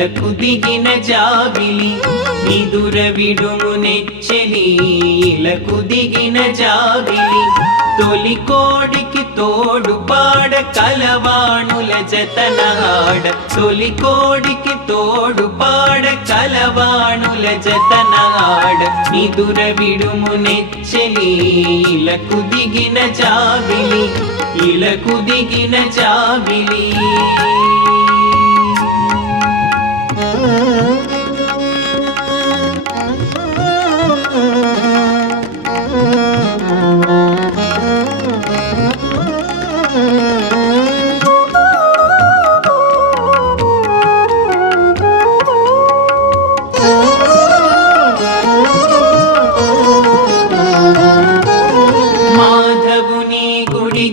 ఇలకు దిగిన జాబిలి నిదుర విడుము నెచ్చెలి ఇలకు దిగిన జాబిలి తొలి కోడికి తోడు పాడ కలవాణుల జతనాడ తొలి కోడికి తోడు పాడ కలవాణుల జతనాడ నిదుర విడుము నెచ్చెలి ఇలకు దిగిన జాబిలి ఇలకు దిగిన జాబిలి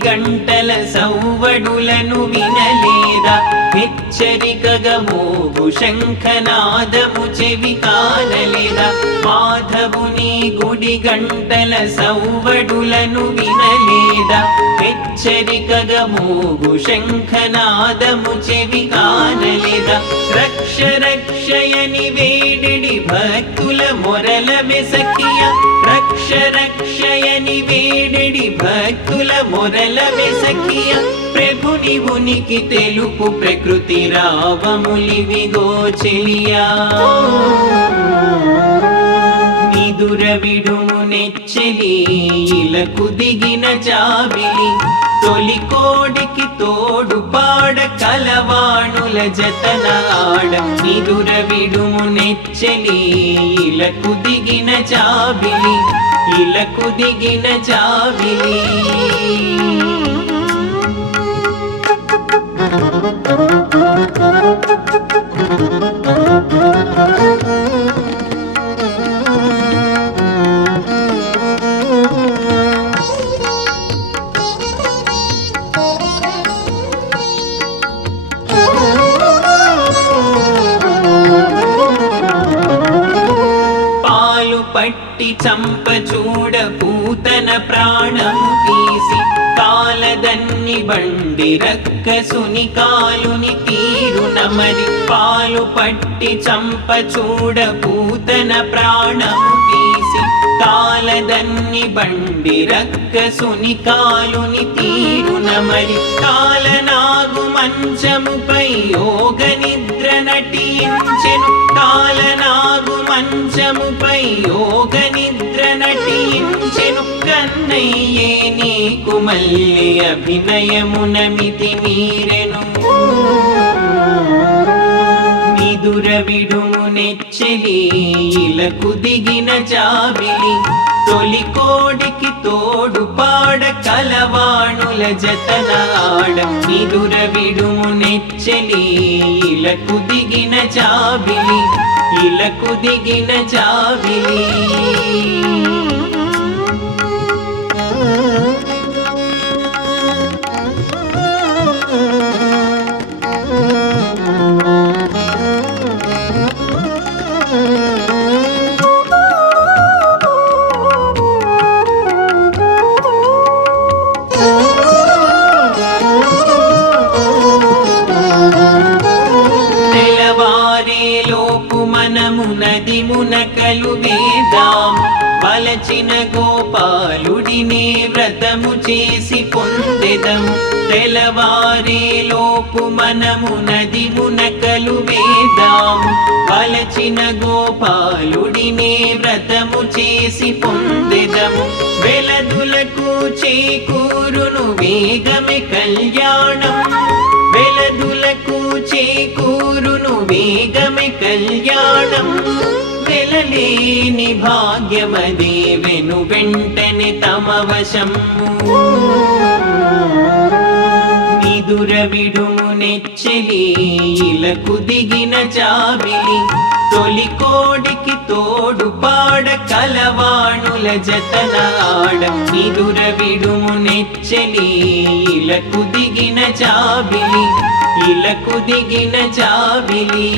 గంటల సౌవడులను వినలేదా హెచ్చరికగా మోగు శంఖనాదము చెవి కానలేదా మాధవుని గుడి గంటల సౌవడులను వినలేదా హెచ్చరికగా మోగు శంఖనాదము చెవి కానలేదా రక్ష రక్షయని వేడిడి భక్తుల మొరల మెసకియ రక్ష రక్షయని వేడిడి భక్తుల మొరల మెసకియ ప్రభుని ఉనికి తెలుపు ప్రకృతి రావములివిగో చెలియా నిదుర విడుము నెచ్చెలి ఇలకు దిగిన జాబిలి తొలి కోడికి తోడు పాడ కలవాణుల జతనాడ నిదుర విడుము నెచ్చెలి ఇలకు దిగిన జాబిలి ఇలకు దిగిన జాబిలి పట్టి చంప చూడ పూతన ప్రాణము తీసి కాలదన్ని బండి రక్కసుని కాలుని తీరున మరి పాలు పట్టి చంప చూడ పూతన ప్రాణము తీసి కాలదన్ని బండి రక్కసుని కాలుని తీరున మరి కాలనాగు మంచముపై యోగ నిద్ర నటించెను కాలనాగు మంచముపై యోగ నిద్ర నటించెను కన్నయ్యే నీకు మళ్ళీ అభినయమున మితి మీరెను నిదుర విడుము నెచ్చెలి ఇలకు దిగిన జాబిలి తొలి కోడికి తోడు పాడ కలవాణుల జతనాడ నిదుర విడుము నెచ్చెలి ఇలకు దిగిన జాబిలి ఇలకు దిగిన జాబిలి నది మునకలు వేదాం వలచిన గోపాలుడినే వ్రతము చేసి పొందెదము తెలవారేలోపు మనము నది మునకలు వేదాం వలచిన గోపాలుడినే వ్రతము చేసి పొందెదము వెలదులకు చేకూరును వేగమే కళ్యాణం వెలదులకు చేకూరును వేగమే కళ్యాణం వెలలేని భాగ్యమదే వెను వెంటనే తమ వశము నిదుర విడుము నెచ్చెలి ఇలకు దిగిన జాబిలి తొలి కోడికి తోడు పాడ కలవాణుల జతనాడ నిదుర విడుము నెచ్చెలి ఇలకు దిగిన జాబిలి ఇలకు దిగిన జాబిలి